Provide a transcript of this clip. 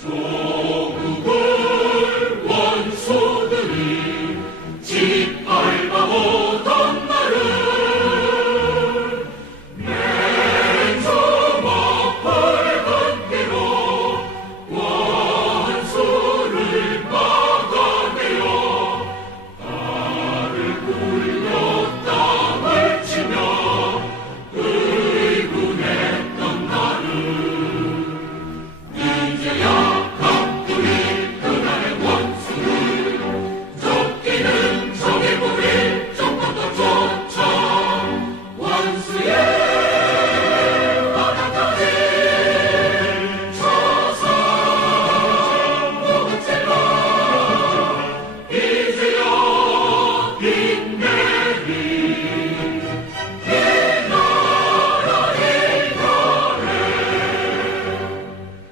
To be